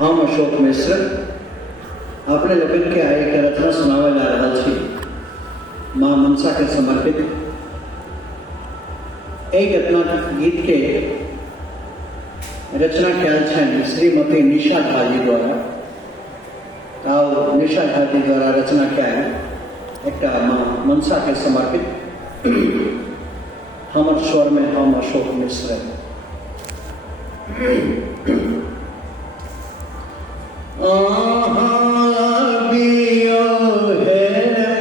हम अशोक मिश्र अपने लगन के आए के रचना सुनावे जा रहा छी मां मनसा के समर्पित एक रचना गीत के रचना कयल छन श्रीमती निशा झाजी द्वारा निशा झाजी द्वारा रचना कयल एक मां मनसा के समर्पित हमर स्वर में हम अशोक मिश्र बियो है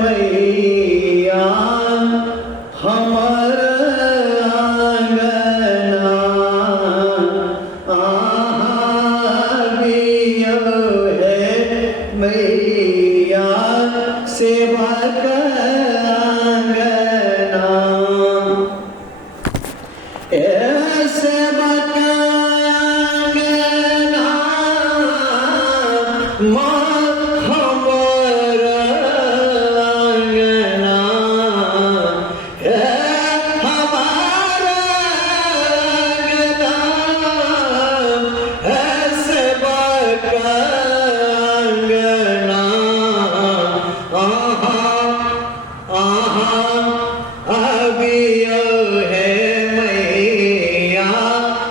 मैया हमर आंगना बियो है मैया सेवा आंगना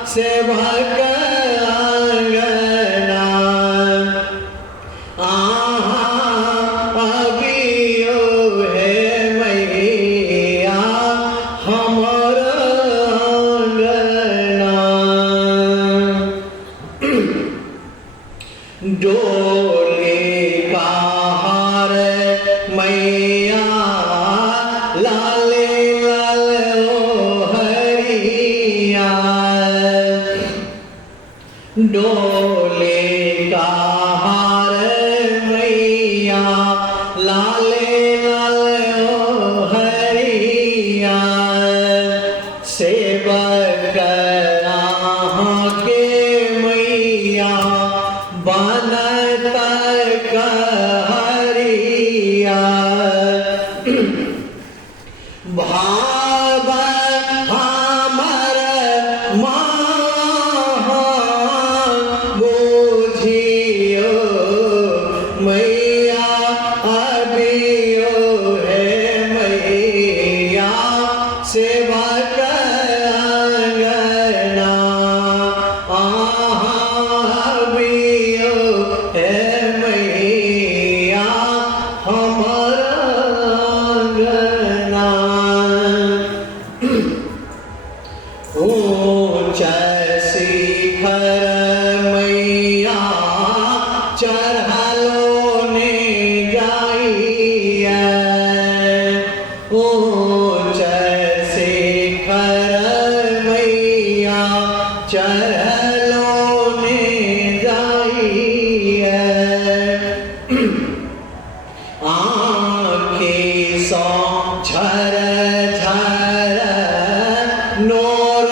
सेवा डोले का हार मैया लाले लाल ओ हरिया डोले का हार मैया लाले लाल ओ हरिया सेवक के मैया बनत कहरिया भाव हमर बुझियो मैया अबियो है मैया सेवा शिखर मैया चढ़लो ने जाइए ऊंच शिखर मैया चढ़लो ने जाइए आँखी सौ झर झर नोर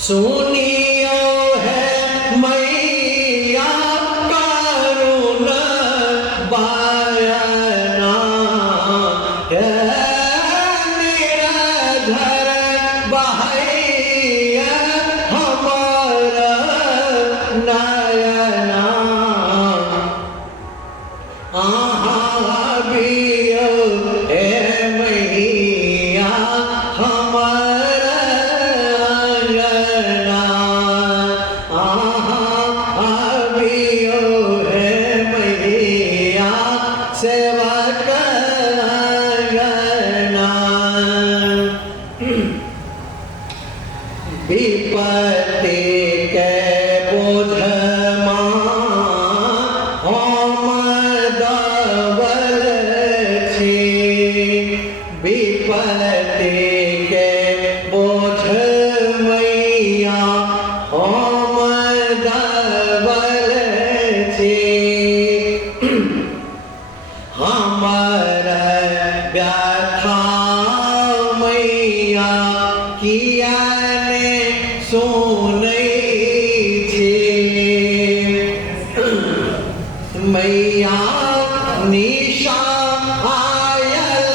सुनियो है मैया करुण बयाना निराधर बहैया हमर नयना बियो है मैया हमर सेवा करना विपत्ति के बोझ हम दबल छी विपत्ति के बोझ मैया हम दबल छी हमर व्यथा मैया किया ने सुनै छी मैया निशा आयल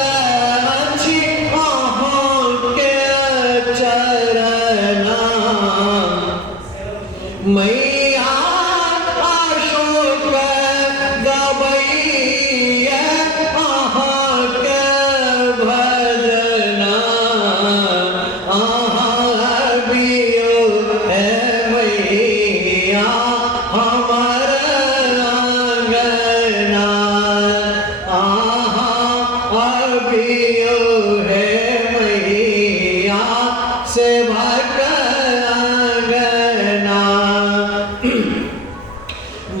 छी अहाँके मैया अशोक गवैया अहाँ के भजना अहाँ बियो है मैया हमर अंगना अहाँ बियो है मैया सेवक अंगना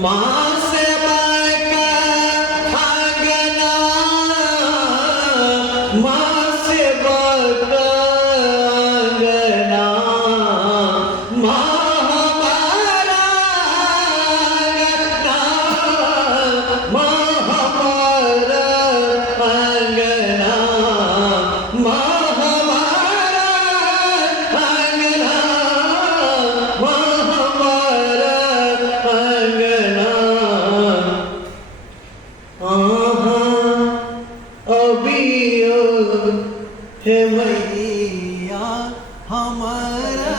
माँ सेवक अंगना माँ सेवक अंगना माँ हमारा अंगना माँ हमारा अंगना माँ हमारा अंगना माँ हमारा अंगना अबियो हे मैया हमारा